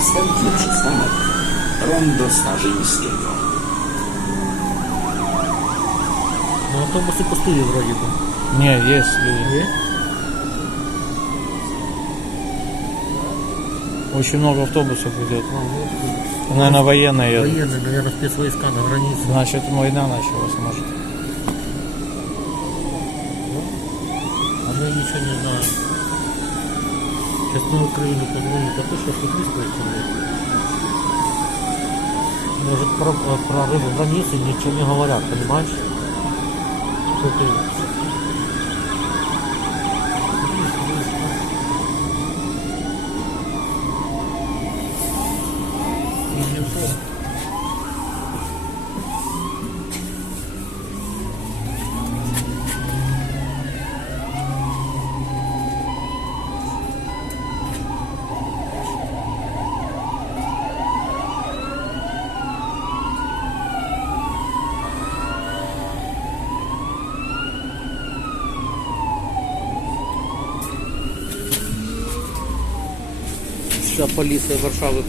Następny przystanek Rondo Starzyńskiego. Ну, автобусы пустые вроде бы. Не, есть люди. Есть? Очень много автобусов идет. А, вот. Наверное, военные едут. Военные, наверное, спецвойска на границе. Значит, война началась, может. А мы ничего не знаем. Сейчас на Украину позвонит, а то что тут близко. Может, прорыв границы ничего не говорят, понимаешь? Что ты... Вся поліція Варшави